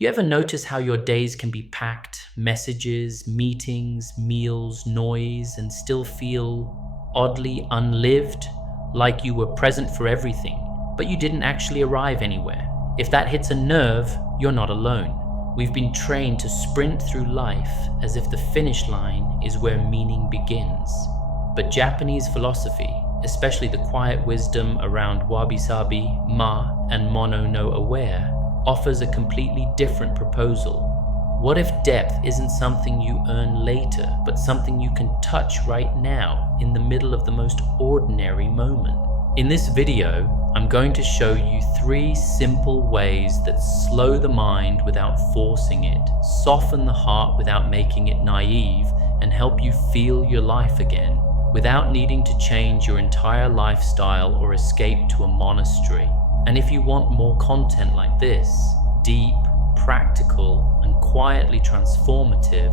You ever notice how your days can be packed, messages, meetings, meals, noise, and still feel oddly unlived, like you were present for everything, but you didn't actually arrive anywhere? If that hits a nerve, you're not alone. We've been trained to sprint through life as if the finish line is where meaning begins. But Japanese philosophy, especially the quiet wisdom around wabi-sabi, ma, and mono no aware, offers a completely different proposal. What if depth isn't something you earn later, but something you can touch right now in the middle of the most ordinary moment? In this video, I'm going to show you 3 simple ways that slow the mind without forcing it, soften the heart without making it naive, and help you feel your life again without needing to change your entire lifestyle or escape to a monastery. And if you want more content like this, deep, practical, and quietly transformative,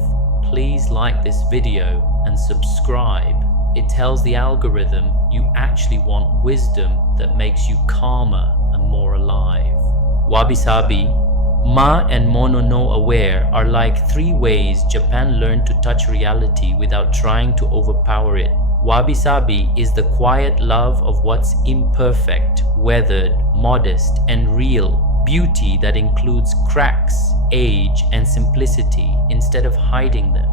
please like this video and subscribe. It tells the algorithm you actually want wisdom that makes you calmer and more alive. Wabi-sabi, ma, and mono no aware are like 3 ways Japan learned to touch reality without trying to overpower it. Wabi-sabi is the quiet love of what's imperfect, weathered, modest, and real. Beauty that includes cracks, age, and simplicity instead of hiding them.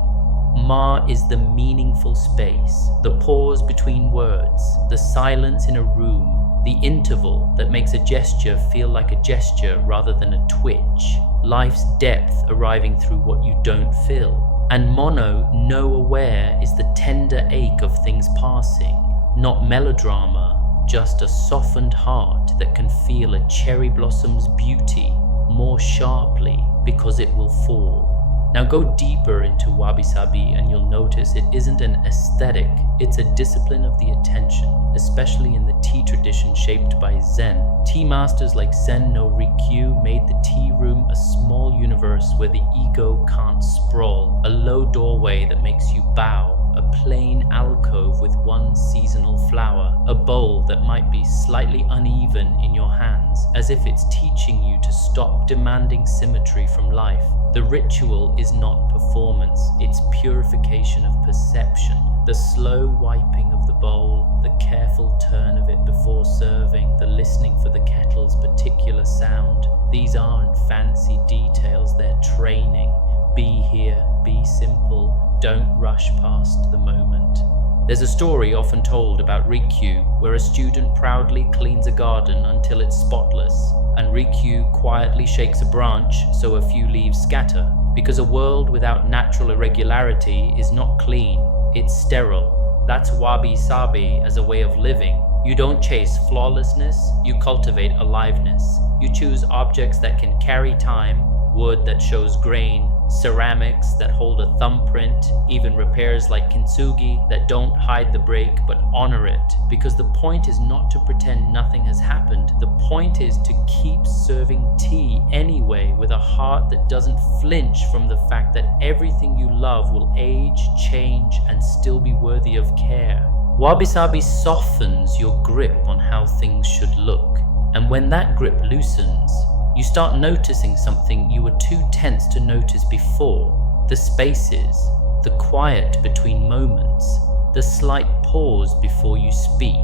Ma is the meaningful space, the pause between words, the silence in a room, the interval that makes a gesture feel like a gesture rather than a twitch, life's depth arriving through what you don't feel. And mono no aware is the tender ache of things passing, not melodrama, just a softened heart that can feel a cherry blossom's beauty more sharply because it will fall. Now go deeper into wabi-sabi and you'll notice it isn't an aesthetic, it's a discipline of the attention, especially in the tea tradition shaped by Zen. Tea masters like Sen no Rikyu made the tea room a small universe where the ego can't sprawl, a low doorway that makes you bow, a plain alcove with one seasonal flower, a bowl that might be slightly uneven in your hands, as if it's teaching you to stop demanding symmetry from life. The ritual is not performance, it's purification of perception. The slow wiping of the bowl, the careful turn of it before serving, the listening for the kettle's particular sound. These aren't fancy details, they're training. Be here, be simple, don't rush past the moment. There's a story often told about Rikyu, where a student proudly cleans a garden until it's spotless, and Rikyu quietly shakes a branch so a few leaves scatter, because a world without natural irregularity is not clean, it's sterile. That's wabi-sabi as a way of living. You don't chase flawlessness, you cultivate aliveness. You choose objects that can carry time, wood that shows grain, ceramics that hold a thumbprint, even repairs like kintsugi that don't hide the break but honor it. Because the point is not to pretend nothing has happened. The point is to keep serving tea anyway with a heart that doesn't flinch from the fact that everything you love will age, change, and still be worthy of care. Wabi-sabi softens your grip on how things should look. And when that grip loosens, you start noticing something you were too tense to notice before. The spaces, the quiet between moments, the slight pause before you speak,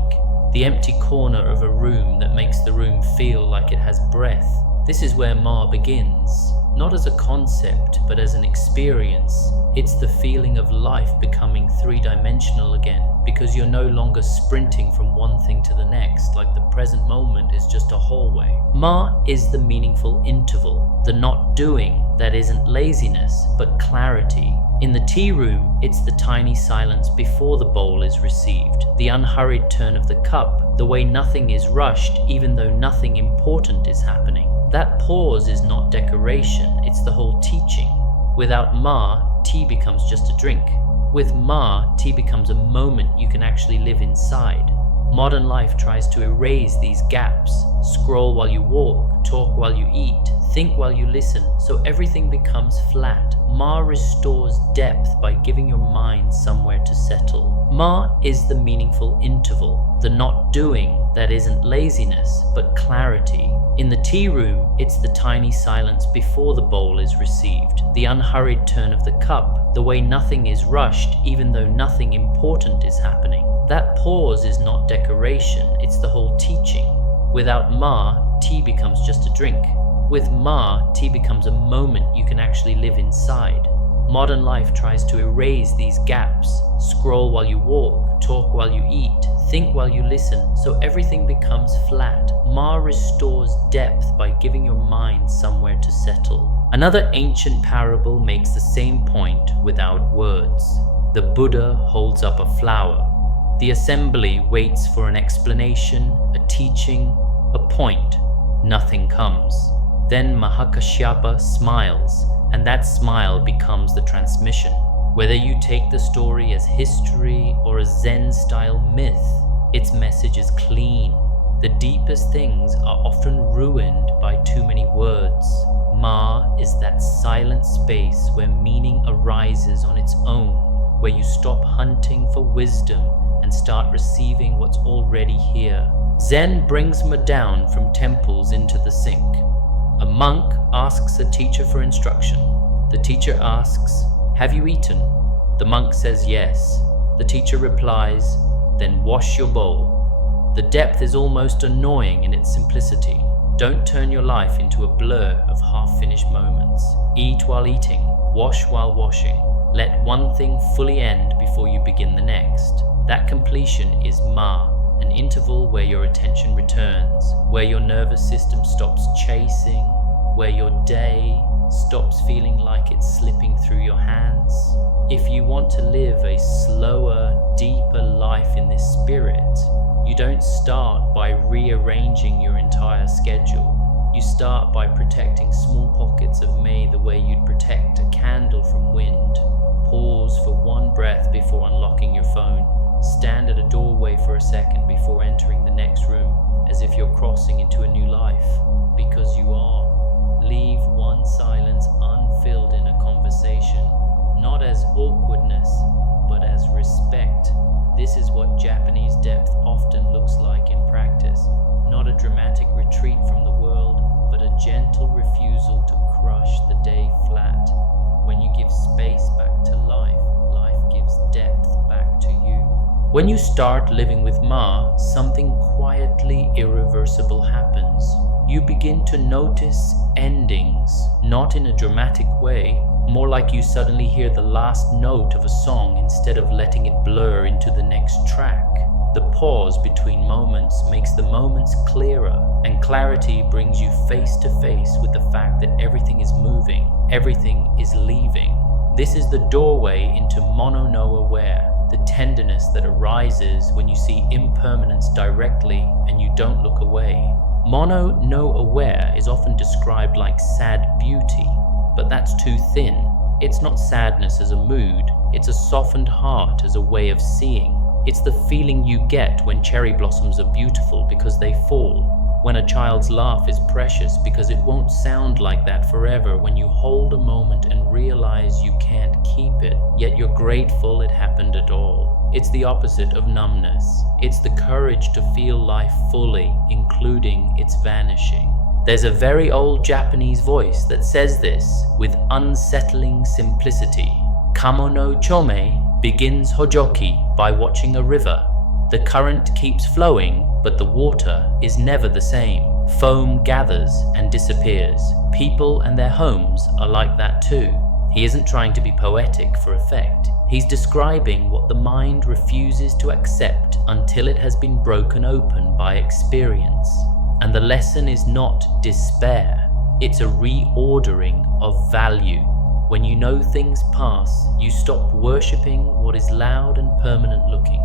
the empty corner of a room that makes the room feel like it has breath. This is where Ma begins, not as a concept, but as an experience. It's the feeling of life becoming 3-dimensional again, because you're no longer sprinting from one thing to the next, like the present moment is just a hallway. Ma is the meaningful interval, the not doing that isn't laziness, but clarity. In the tea room, it's the tiny silence before the bowl is received, the unhurried turn of the cup, the way nothing is rushed even though nothing important is happening. That pause is not decoration, it's the whole teaching. Without Ma, tea becomes just a drink. With Ma, tea becomes a moment you can actually live inside. Modern life tries to erase these gaps. Scroll while you walk, talk while you eat, Think while you listen, so everything becomes flat. Ma restores depth by giving your mind somewhere to settle. Ma is the meaningful interval, the not doing that isn't laziness, but clarity. In the tea room, it's the tiny silence before the bowl is received, the unhurried turn of the cup, the way nothing is rushed even though nothing important is happening. That pause is not decoration, it's the whole teaching. Without Ma, tea becomes just a drink. With Ma, tea becomes a moment you can actually live inside. Modern life tries to erase these gaps. Scroll while you walk, talk while you eat, think while you listen, so everything becomes flat. Ma restores depth by giving your mind somewhere to settle. Another ancient parable makes the same point without words. The Buddha holds up a flower. The assembly waits for an explanation, a teaching, a point. Nothing comes. Then Mahakashyapa smiles, and that smile becomes the transmission. Whether you take the story as history or a Zen-style myth, its message is clean. The deepest things are often ruined by too many words. Ma is that silent space where meaning arises on its own, where you stop hunting for wisdom and start receiving what's already here. Zen brings Ma down from temples into the sink. A monk asks a teacher for instruction. The teacher asks, "Have you eaten?" The monk says yes. The teacher replies, "Then wash your bowl." The depth is almost annoying in its simplicity. Don't turn your life into a blur of half-finished moments. Eat while eating, wash while washing. Let one thing fully end before you begin the next. That completion is Ma, an interval where your attention returns, where your nervous system stops chasing, where your day stops feeling like it's slipping through your hands. If you want to live a slower, deeper life in this spirit, you don't start by rearranging your entire schedule. You start by protecting small pockets of May the way you'd protect a candle from wind. Pause for one breath before unlocking your phone. Stand at a doorway for a second before entering the next room, as if you're crossing into a new life, because you are. Leave one silence unfilled in a conversation, not as awkwardness, but as respect. This is what Japanese depth often looks like in practice. Not a dramatic retreat from the world, but a gentle refusal to crush the day flat. When you give space back to life, life gives depth back to you. When you start living with Ma, something quietly irreversible happens. You begin to notice endings, not in a dramatic way, more like you suddenly hear the last note of a song instead of letting it blur into the next track. The pause between moments makes the moments clearer, and clarity brings you face to face with the fact that everything is moving, everything is leaving. This is the doorway into mono-no-aware, the tenderness that arises when you see impermanence directly and you don't look away. Mono-no-aware is often described like sad beauty, but that's too thin. It's not sadness as a mood, it's a softened heart as a way of seeing. It's the feeling you get when cherry blossoms are beautiful because they fall, when a child's laugh is precious because it won't sound like that forever, when you hold a moment and realize you can't keep it, yet you're grateful it happened at all. It's the opposite of numbness. It's the courage to feel life fully, including its vanishing. There's a very old Japanese voice that says this with unsettling simplicity. Kamo no chome begins hojoki by watching a river. The current keeps flowing, but the water is never the same. Foam gathers and disappears. People and their homes are like that too. He isn't trying to be poetic for effect. He's describing what the mind refuses to accept until it has been broken open by experience. And the lesson is not despair. It's a reordering of value. When you know things pass, you stop worshipping what is loud and permanent looking.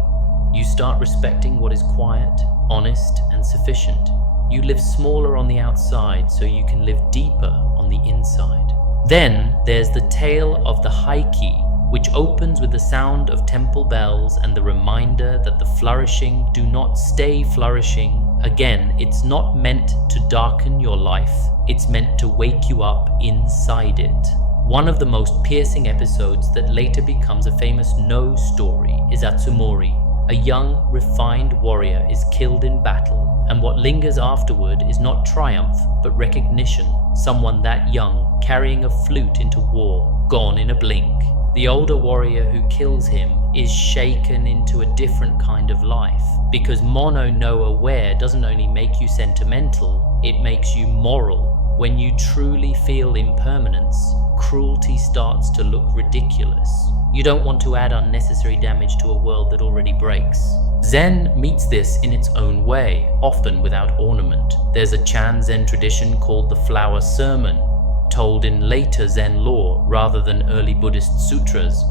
You start respecting what is quiet, honest, and sufficient. You live smaller on the outside so you can live deeper on the inside. Then there's the tale of the Haiki, which opens with the sound of temple bells and the reminder that the flourishing do not stay flourishing, Again, it's not meant to darken your life, it's meant to wake you up inside it. One of the most piercing episodes that later becomes a famous No story is Atsumori. A young, refined warrior is killed in battle, and what lingers afterward is not triumph, but recognition. Someone that young, carrying a flute into war, gone in a blink. The older warrior who kills him is shaken into a different kind of life, because mono no aware doesn't only make you sentimental, it makes you moral. When you truly feel impermanence, cruelty starts to look ridiculous. You don't want to add unnecessary damage to a world that already breaks. Zen meets this in its own way, often without ornament. There's a Chan Zen tradition called the Flower Sermon, told in later Zen lore rather than early Buddhist sutras.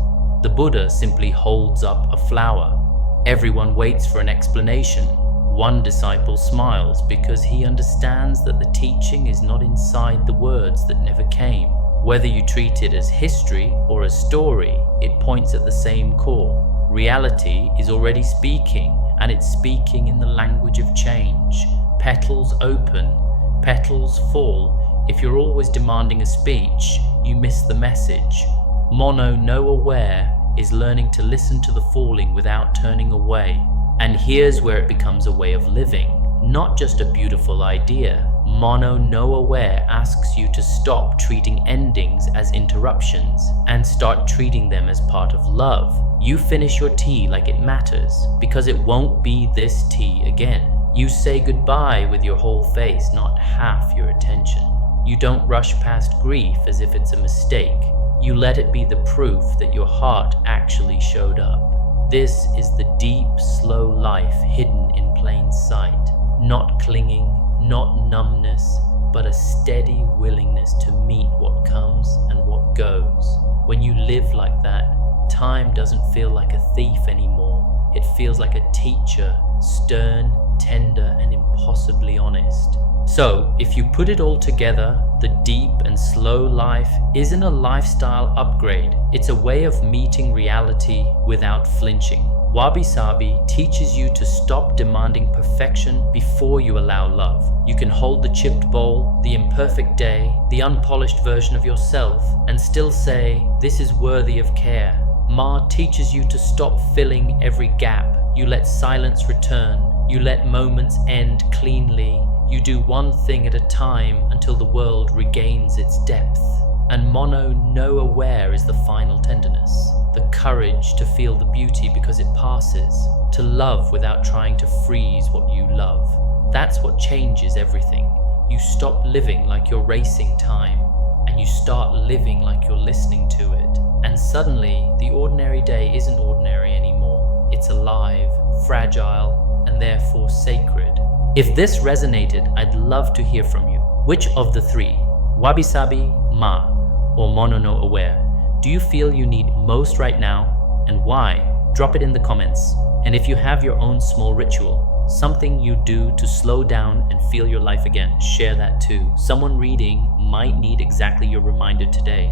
The Buddha simply holds up a flower. Everyone waits for an explanation. One disciple smiles because he understands that the teaching is not inside the words that never came. Whether you treat it as history or as story, it points at the same core. Reality is already speaking, and it's speaking in the language of change. Petals open, petals fall. If you're always demanding a speech, you miss the message. Mono no aware is learning to listen to the falling without turning away. And here's where it becomes a way of living, not just a beautiful idea. Mono no aware asks you to stop treating endings as interruptions and start treating them as part of love. You finish your tea like it matters, because it won't be this tea again. You say goodbye with your whole face, not half your attention. You don't rush past grief as if it's a mistake. You let it be the proof that your heart actually showed up. This is the deep, slow life hidden in plain sight. Not clinging, not numbness, but a steady willingness to meet what comes and what goes. When you live like that, time doesn't feel like a thief anymore. It feels like a teacher, stern, tender, and impossibly honest. So, if you put it all together, the deep and slow life isn't a lifestyle upgrade, it's a way of meeting reality without flinching. Wabi-sabi teaches you to stop demanding perfection before you allow love. You can hold the chipped bowl, the imperfect day, the unpolished version of yourself, and still say, this is worthy of care. Ma teaches you to stop filling every gap. You let silence return. You let moments end cleanly. You do one thing at a time until the world regains its depth. And mono no aware is the final tenderness. The courage to feel the beauty because it passes. To love without trying to freeze what you love. That's what changes everything. You stop living like you're racing time, and you start living like you're listening to it. And suddenly, the ordinary day isn't ordinary anymore. It's alive, fragile, and therefore sacred. If this resonated, I'd love to hear from you. Which of the three, wabi-sabi, ma, or mono no aware, do you feel you need most right now, and why? Drop it in the comments. And if you have your own small ritual, something you do to slow down and feel your life again, share that too. Someone reading might need exactly your reminder today.